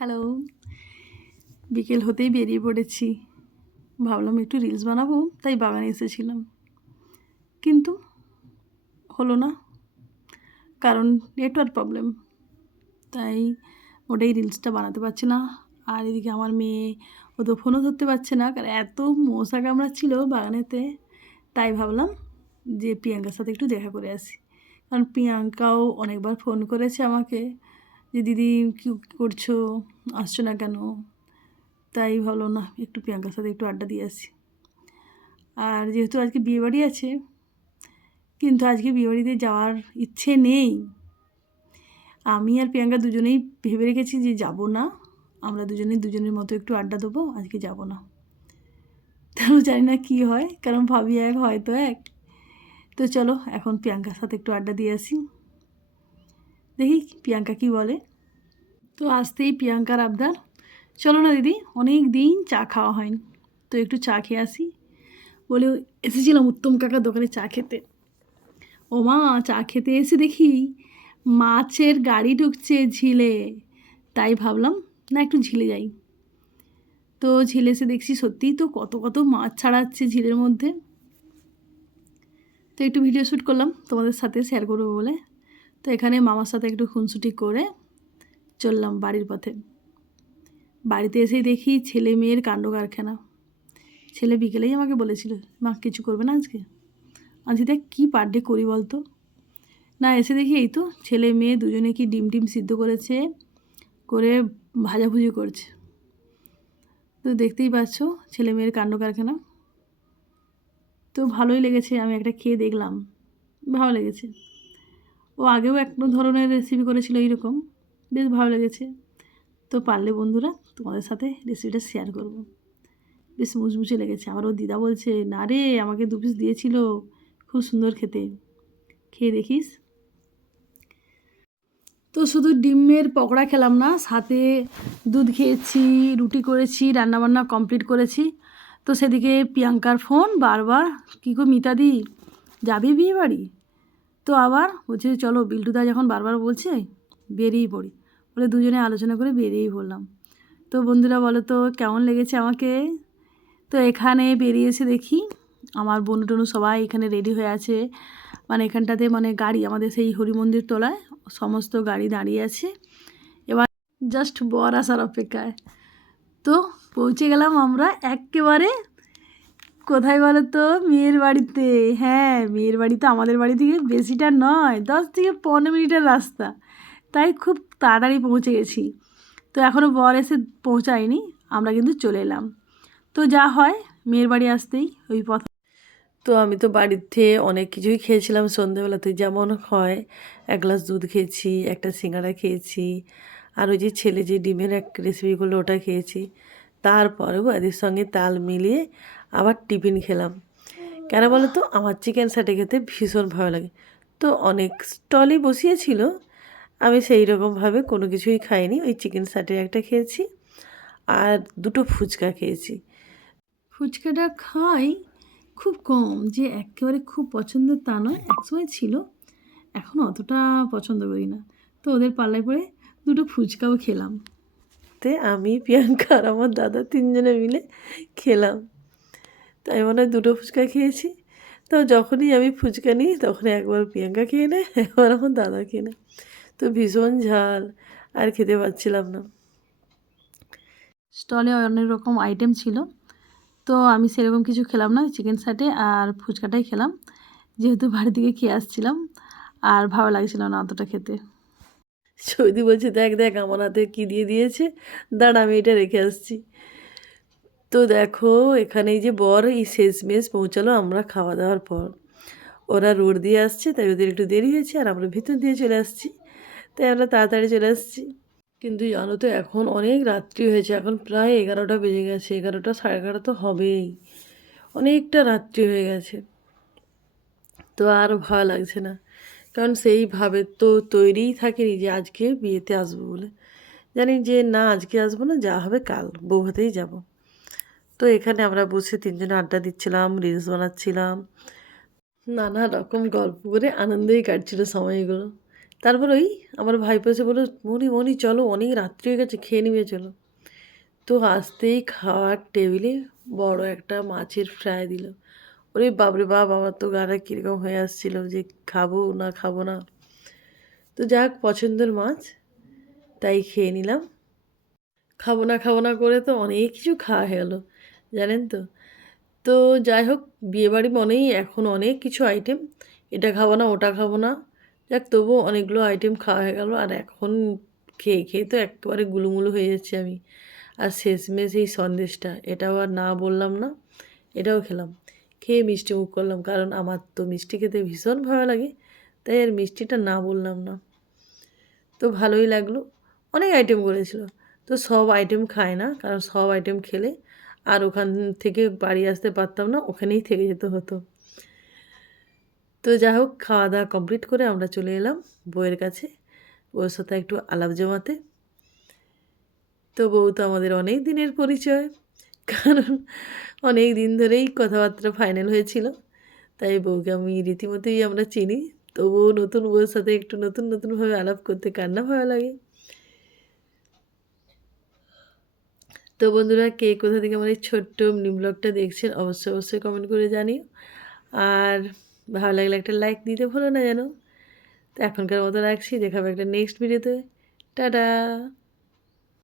Hello বিকেল হতেই বেরিয়ে পড়েছি। ভাবলাম একটু রিলস বানাবো, তাই বাগানে এসেছিলাম। কিন্তু হলো না, কারণ নেটওয়ার্ক প্রবলেম তাই ওটাই রিলসটা বানাতে পারছি না। আর এদিকে আমার মেয়ে, ও তো ফোনও ধরতে পারছে না, কারণ এত মশা কামড়া ছিল বাগানেতে। তাই ভাবলাম যে প্রিয়াঙ্কার সাথে একটু দেখা করে আসি। কারণ প্রিয়াঙ্কাও অনেকবার ফোন করেছে আমাকে যে, দিদি, কী করছ? আসছো না কেন? তাই ভাবলো না, একটু প্রিয়াঙ্কার সাথে একটু আড্ডা দিয়ে আসি। আর যেহেতু আজকে বিয়েবাড়ি আছে, কিন্তু আজকে বিয়েবাড়িতে যাওয়ার ইচ্ছে নেই। আমি আর প্রিয়াঙ্কা দুজনেই ভেবে রেখেছি যে যাব না। আমরা দুজনেই দুজনের মতো একটু আড্ডা দেবো, আজকে যাব না। তাও জানি না কী হয়, কারণ ভাবি এক, হয়তো এক। তো চলো, এখন প্রিয়াঙ্কার সাথে একটু আড্ডা দিয়ে আসি। দেখি প্রিয়াঙ্কা কি বলে। তো আসতেই প্রিয়াঙ্কার আবদার। চলো না দিদি, অনেক দিন চা খাওয়া হয়নি। তো একটু চা খেয়ে আসি। বলে এসেছিলাম উত্তম কাকার দোকানে চা খেতে। ও মা, চা খেতে এসে দেখি মাছের গাড়ি ঢুকছে ঝিলে। তাই ভাবলাম, না একটু ঝিলে যাই। তো ঝিলে এসে দেখছি সত্যিই তো কত কত মাছ ছাড়াচ্ছে ঝিলের মধ্যে। তো একটু ভিডিও শ্যুট করলাম, তোমাদের সাথে শেয়ার করব বলে। তো এখানে মামার সাথে একটু খুনসুটি করে চললাম বাড়ির পথে। বাড়িতে এসেই দেখি ছেলে মেয়ের কাণ্ড কারখানা। ছেলে বিকেলেই আমাকে বলেছিল, মা, কিছু করবে না আজকে? আজকে দেখ, কী বার্থডে করি বলতো? না, এসে দেখি এই তো ছেলে মেয়ে দুজনে কি ডিম টিম সিদ্ধ করেছে, করে ভাজাভুজি করছে। তো দেখতেই পাচ্ছ ছেলে মেয়ের কাণ্ড কারখানা। তো ভালোই লেগেছে, আমি একটা খেয়ে দেখলাম। ভালো লেগেছে। ও আগেও এক ধরনের রেসিপি করেছিল এইরকম। বেশ ভালো লেগেছে। তো পারলে বন্ধুরা তোমাদের সাথে রেসিপিটা শেয়ার করব। বেশ মুচমুচে লেগেছে। আমার ও দিদা বলছে, না রে, আমাকে দু পিস দিয়েছিল। খুব সুন্দর খেতে। খেয়ে দেখিস? তো শুধু ডিমের পকোড়া খেলাম না, সাথে দুধ খেয়েছি, রুটি করেছি, রান্নাবান্না কমপ্লিট করেছি। তো সেদিকে প্রিয়াঙ্কার ফোন বারবার, কী গো মিতাদি, যাবি বিয়ে বাড়ি তো আবার বলছে, চলো বিল্টুদা যখন বারবার বলছে, বেরিয়েই পড়ি। বলে দুজনে আলোচনা করে বেরিয়েই পড়লাম। তো বন্ধুরা বলো তো, কেমন লেগেছে আমাকে? তো এখানে বেরিয়ে এসে দেখি, আমার বনু টনু সবাই এখানে রেডি হয়ে আছে। মানে এখানটাতে মানে গাড়ি, আমাদের সেই হরি মন্দির তোলায় সমস্ত গাড়ি দাঁড়িয়ে আছে। এবার জাস্ট বর আসার অপেক্ষায়। তো পৌঁছে গেলাম আমরা একেবারে কোথায় বলো তো মেয়ের বাড়িতে। হ্যাঁ মেয়ের বাড়ি তো আমাদের বাড়ি থেকে বেশিটা নয়, দশ থেকে পনেরো মিনিটের রাস্তা। তাই খুব তাড়াতাড়ি পৌঁছে গেছি। তো এখনও বর এসে পৌঁছায়নি, আমরা কিন্তু চলে এলাম। তো যা হয়, মেয়ের বাড়ি আসতেই ওই পথ। তো আমি তো বাড়িতে অনেক কিছুই খেয়েছিলাম সন্ধেবেলাতে, যেমন হয়, এক গ্লাস দুধ খেয়েছি, একটা সিঙ্গাড়া খেয়েছি, আর ওই যে ছেলে যে ডিমের এক রেসিপি করল ওটা খেয়েছি। তারপরেও এদের সঙ্গে তাল মিলিয়ে আবার টিফিন খেলাম। কেন বলো তো আমার চিকেন স্যাটে খেতে ভীষণ ভালো লাগে। তো অনেক স্টলই বসিয়েছিল, আমি সেই রকমভাবে কোনো কিছুই খাইনি, ওই চিকেন স্যাটে একটা খেয়েছি আর দুটো ফুচকা খেয়েছি। ফুচকাটা খাই খুব কম, যে একেবারে খুব পছন্দের তা নয়, একসময় ছিল, এখন অতটা পছন্দ করি না। তো ওদের পাল্লায় পড়ে দুটো ফুচকাও খেলাম। তে আমি, প্রিয়াঙ্কা আর আমার দাদা তিনজনে মিলে খেলাম। তাই মনে হয় দুটো ফুচকা খেয়েছি। তো যখনই আমি ফুচকা নিই, তখনই একবার প্রিয়াঙ্কা খেয়ে নেয়, একবার আমার দাদা খেয়ে নেয়। তো ভীষণ ঝাল, আর খেতে পারছিলাম না। স্টলে অনেক রকম আইটেম ছিল। তো আমি সেরকম কিছু খেলাম না চিকেন সাটে আর ফুচকাটাই খেলাম। যেহেতু বাড়ি থেকে খেয়ে আসছিলাম, আর ভালো লাগছিল না অতটা খেতে। সৌদি বলছে, দেখ দেখ, আমার হাতে কী দিয়ে দিয়েছে? দাঁড়া, আমি এটা রেখে আসছি। তো দেখো এখানে এই যে বর এই শেষমেশ পৌঁছালো আমরা খাওয়া দাওয়ার পর। ওরা রোড দিয়ে আসছে, তাই ওদের একটু দেরি হয়েছে, আর আমরা ভিতর দিয়ে চলে আসছি, তাই আমরা তাড়াতাড়ি চলে আসছি। কিন্তু জানো তো, এখন অনেক রাত্রি হয়েছে, এখন প্রায় এগারোটা বেজে গেছে, এগারোটা, সাড়ে এগারোটা তো হবেই। অনেকটা রাত্রি হয়ে গেছে। তো আর ভালো লাগছে না। কারণ সেইভাবে তো তৈরিই থাকিনি যে আজকে বিয়েতে আসব বলে। জানি যে না, আজকে আসব না, যা হবে কাল বৌভাতেই যাব। তো এখানে আমরা বসে তিনজনে আড্ডা দিচ্ছিলাম রিলস বানাচ্ছিলাম। নানা রকম গল্প করে আনন্দেই কাটছিল সময়গুলো। তারপর ওই আমার ভাইপো এসে বলল মনি মনি চলো, অনেক রাত্রি হয়ে গেছে, খেয়ে নিবে চলো। তো আসতেই খাওয়ার টেবিলে বড় একটা মাছের ফ্রাই দিল। ওরে বাপরে বাপ, আমার তো গাটা কীরকম হয়ে আসছিল যে খাব না খাব না। তো যাক, পছন্দের মাছ, তাই খেয়ে নিলাম। খাব না খাব না করে তো অনেক কিছু খাওয়া হয়ে গেলো, জানেন তো। তো যাই হোক, বিয়েবাড়ি মনেই এখন অনেক কিছু আইটেম এটা খাব না, ওটা খাব না। যাক, তবুও অনেকগুলো আইটেম খাওয়া হয়ে গেল, আর এখন খেয়ে খেয়ে তো একেবারে গুলুমুলু হয়ে যাচ্ছে আমি। আর শেষমেশ এই সন্দেশটা, এটাও আর না বললাম না, এটাও খেলাম। খেয়ে মিষ্টি মুখ করলাম, কারণ আমার তো মিষ্টি খেতে ভীষণ ভালো লাগে, তাই আর মিষ্টিটা না বললাম না। তো ভালোই লাগল। অনেক আইটেম করেছিল তো সব আইটেম খায় না, কারণ সব আইটেম খেলে আর ওখান থেকে বাড়ি আসতে পারতাম না, ওখানেই থেকে যেতে হতো। তো যাই হোক, খাওয়া দাওয়া কমপ্লিট করে আমরা চলে এলাম বউয়ের কাছে, বউয়ের সাথে একটু আলাপ জমাতে। তো বউ তো আমাদের অনেক দিনের পরিচয়, কারণ অনেক দিন ধরেই কথাবার্তা ফাইনাল হয়েছিল। তাই বউকে আমি রীতিমতোই আমরা চিনি। তবুও নতুন বউয়ের সাথে একটু নতুন নতুনভাবে আলাপ করতে কান্না ভালো লাগে? তো বন্ধুরা, কে কোথা থেকে আমার এই ছোট্ট মিনি ব্লগটা দেখছেন, অবশ্যই অবশ্যই কমেন্ট করে জানিও। আর ভালো লাগলে একটা লাইক দিতে ভুলো না যেন। তো এখনকার মতো রাখছি দেখাবো একটা নেক্সট ভিডিওতে টাটা!